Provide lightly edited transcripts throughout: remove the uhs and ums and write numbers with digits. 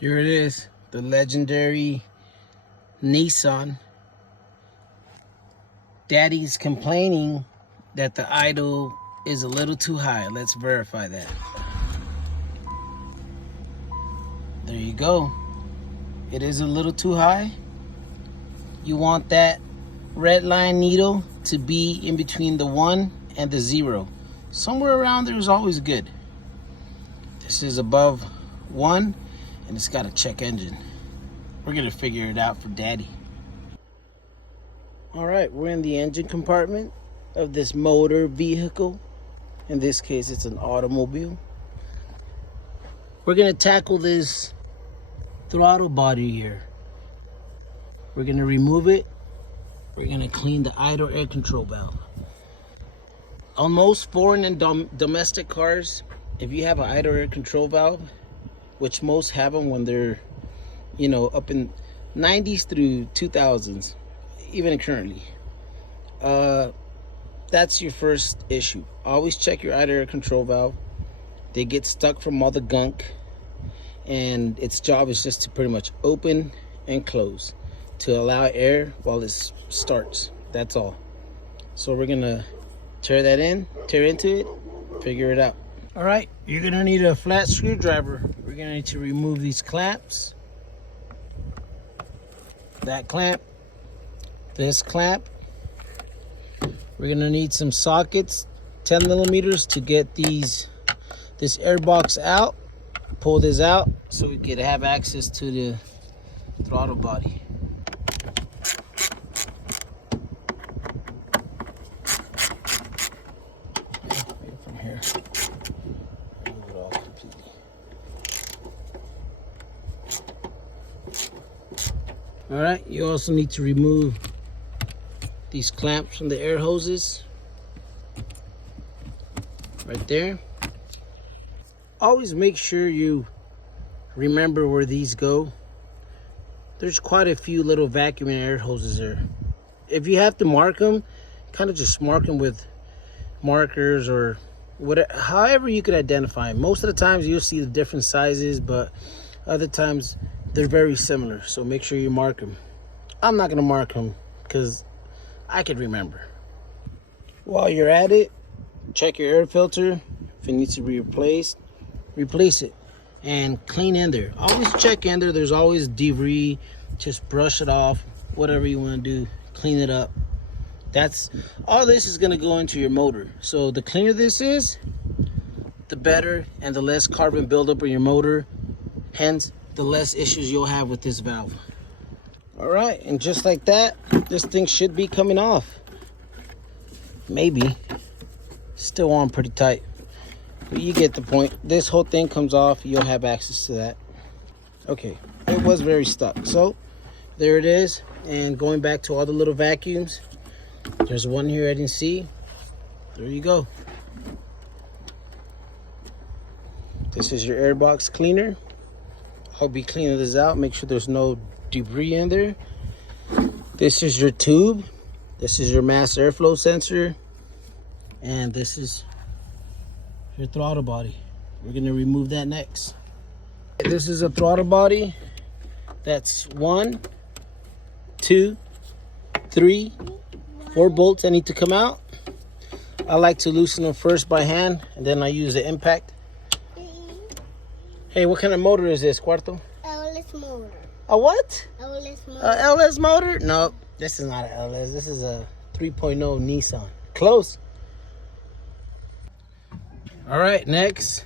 Here it is, the legendary Nissan. Daddy's complaining that the idle is a little too high. Let's verify that. There you go. It is a little too high. You want that red line needle to be in between the 1 and the 0. Somewhere around there is always good. This is above 1 and it's got a check engine. We're gonna figure it out for Daddy. All right, we're in the engine compartment of this motor vehicle. In this case, it's an automobile. We're gonna tackle this throttle body here. We're gonna remove it. We're gonna clean the idle air control valve. On most foreign and domestic cars, if you have an idle air control valve, which most have them when they're, up in 90s through 2000s, even currently, that's your first issue. Always check your idle air control valve. They get stuck from all the gunk, and its job is just to pretty much open and close to allow air while it starts. That's all. So we're gonna tear into it, figure it out. All right, you're gonna need a flat screwdriver. We're gonna need to remove these clamps, that clamp, this clamp. We're gonna need some sockets, 10 millimeters, to get this air box out. Pull this out so we can have access to the throttle body. From here, remove it all completely. All right, you also need to remove these clamps from the air hoses right there. Always make sure you remember where these go. There's quite a few little vacuum and air hoses there. If you have to mark them, kind of just mark them with markers or whatever, however you could identify them. Most of the times you'll see the different sizes, but other times they're very similar. So make sure you mark them. I'm not gonna mark them because I could remember. While you're at it, check your air filter. If it needs to be replaced, replace it and clean in there. Always check in there. There's always debris. Just brush it off, whatever you want to do, clean it up. That's all. This is going to go into your motor. So the cleaner this is, the better, and the less carbon buildup in your motor, hence the less issues you'll have with this valve. All right, and just like that, this thing should be coming off. Maybe. Still on pretty tight. But you get the point. This whole thing comes off. You'll have access to that. Okay, it was very stuck. So there it is. And going back to all the little vacuums, there's one here I didn't see. There you go. This is your air box cleaner. I'll be cleaning this out. Make sure there's no debris in there. This is your tube. This is your mass airflow sensor. And this is your throttle body. We're gonna remove that next. This is a throttle body. That's 1, 2, 3, 4 bolts that need to come out. I like to loosen them first by hand, and then I use the impact. Hey, what kind of motor is this, Cuarto? LS motor. A what? LS motor. A LS motor? No, this is not an LS. This is a 3.0 Nissan. Close. All right, next,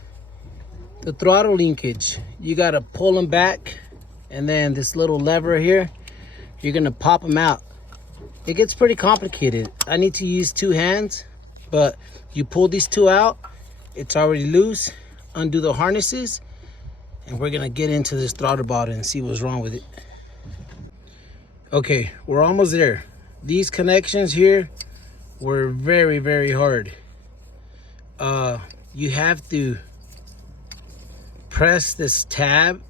the throttle linkage. You gotta pull them back, and then this little lever here, you're gonna pop them out. It gets pretty complicated. I need to use 2 hands, but you pull these 2 out, it's already loose. Undo the harnesses, and we're gonna get into this throttle body and see what's wrong with it. Okay, we're almost there. These connections here were very, very hard. You have to press this tab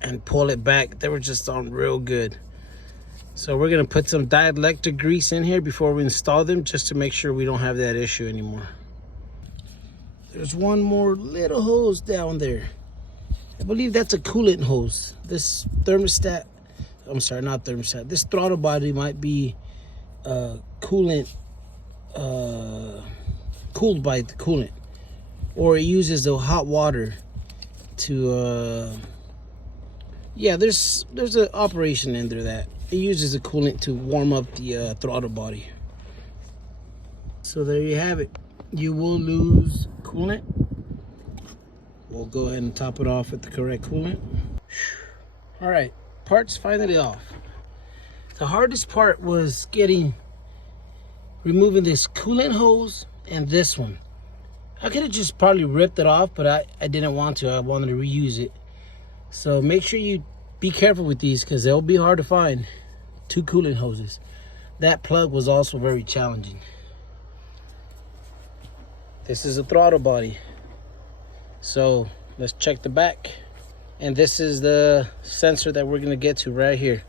and pull it back. They were just on real good. So we're gonna put some dielectric grease in here before we install them, just to make sure we don't have that issue anymore. There's one more little hose down there. I believe that's a coolant hose. This thermostat, I'm sorry, not thermostat. This throttle body might be coolant, cooled by the coolant, or it uses the hot water to yeah, there's an operation in there that it uses the coolant to warm up the throttle body. So there you have it. You will lose coolant. We'll go ahead and top it off with the correct coolant. All right, parts finally off. The hardest part was removing this coolant hose and this one. I could have just probably ripped it off, but I didn't want to. I wanted to reuse it. So make sure you be careful with these because they'll be hard to find. 2 coolant hoses. That plug was also very challenging. This is a throttle body. So let's check the back. And this is the sensor that we're gonna get to right here.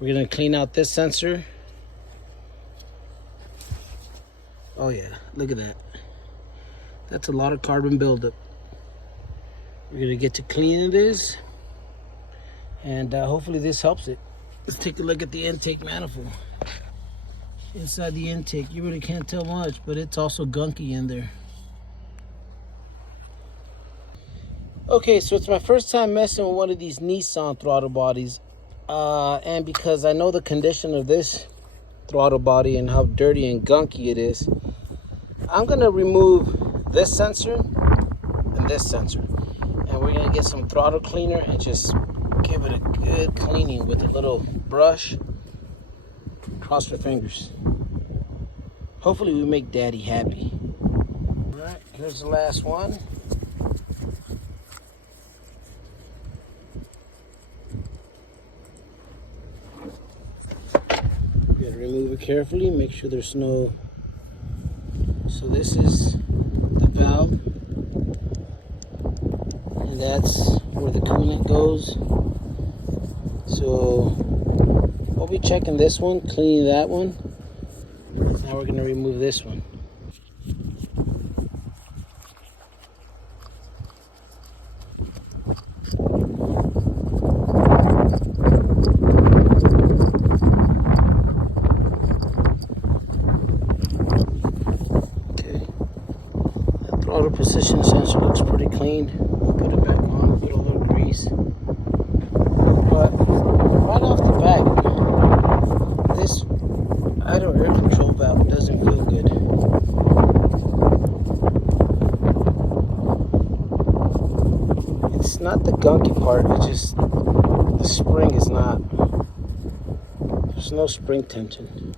We're gonna clean out this sensor. Oh yeah, look at that. That's a lot of carbon buildup. We're gonna get to cleaning this, and hopefully this helps it. Let's take a look at the intake manifold. Inside the intake, you really can't tell much, but it's also gunky in there. Okay, so it's my first time messing with one of these Nissan throttle bodies, and because I know the condition of this throttle body and how dirty and gunky it is, I'm gonna remove this sensor and this sensor, and we're gonna get some throttle cleaner and just give it a good cleaning with a little brush. Cross your fingers. Hopefully we make Daddy happy. All right, here's the last one. You gotta remove it carefully, make sure there's no. So this is the valve, and that's where the coolant goes. So we'll be checking this one, cleaning that one. Now we're gonna remove this one. Throttle position sensor looks pretty clean. I'll put it back on, put a little grease. But right off the bat, this idle air control valve doesn't feel good. It's not the gunky part, it's just the spring is not, there's no spring tension.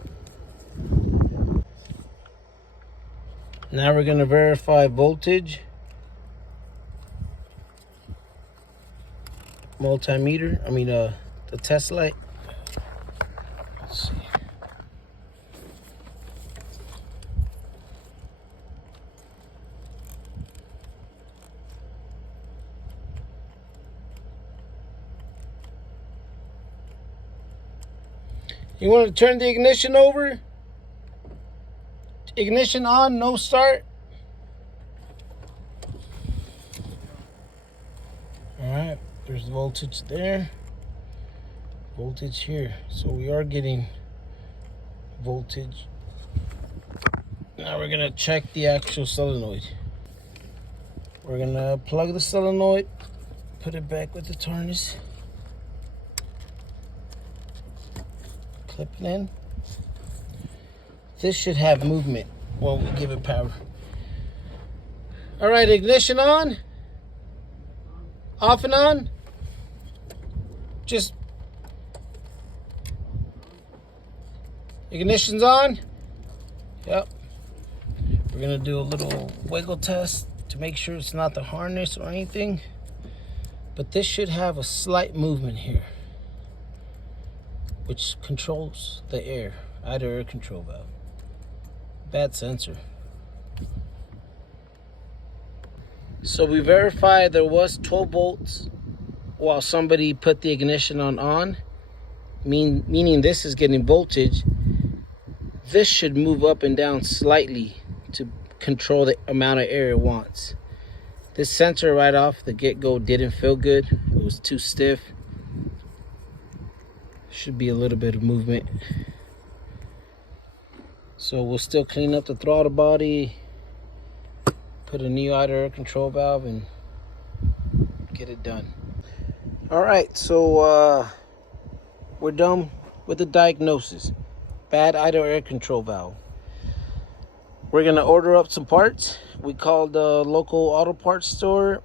Now we're going to verify voltage. Multimeter, the test light. Let's see. You want to turn the ignition over? Ignition on, no start. All right, there's the voltage there, voltage here. So we are getting voltage. Now we're gonna check the actual solenoid. We're gonna plug the solenoid, put it back with the harness, clip it in. This should have movement when we give it power. All right, ignition on. Off and on. Just ignition's on. Yep. We're gonna do a little wiggle test to make sure it's not the harness or anything. But this should have a slight movement here, which controls the air, idle air control valve. Bad sensor. So we verified there was 12 volts while somebody put the ignition on, meaning this is getting voltage. This should move up and down slightly to control the amount of air it wants. This sensor right off the get-go didn't feel good. It was too stiff. Should be a little bit of movement. So we'll still clean up the throttle body, put a new idle air control valve, and get it done. All right, so we're done with the diagnosis. Bad idle air control valve. We're gonna order up some parts. We called the local auto parts store.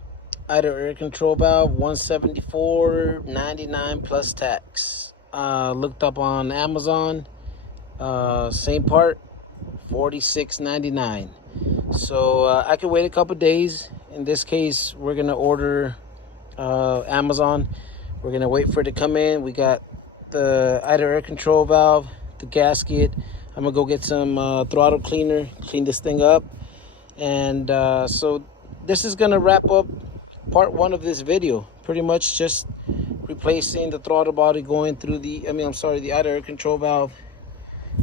Idle air control valve, $174.99 plus tax. Looked up on Amazon. Same part, $46.99. So I could wait a couple days. In this case, we're gonna order Amazon. We're gonna wait for it to come in. We got the idle air control valve, the gasket. I'm gonna go get some throttle cleaner, clean this thing up. And so this is gonna wrap up part 1 of this video. Pretty much just replacing the throttle body, going through the idle air control valve,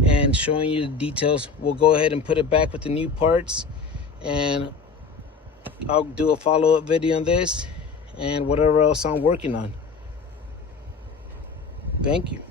and showing you the details. We'll go ahead and put it back with the new parts, and I'll do a follow-up video on this and whatever else I'm working on. Thank you.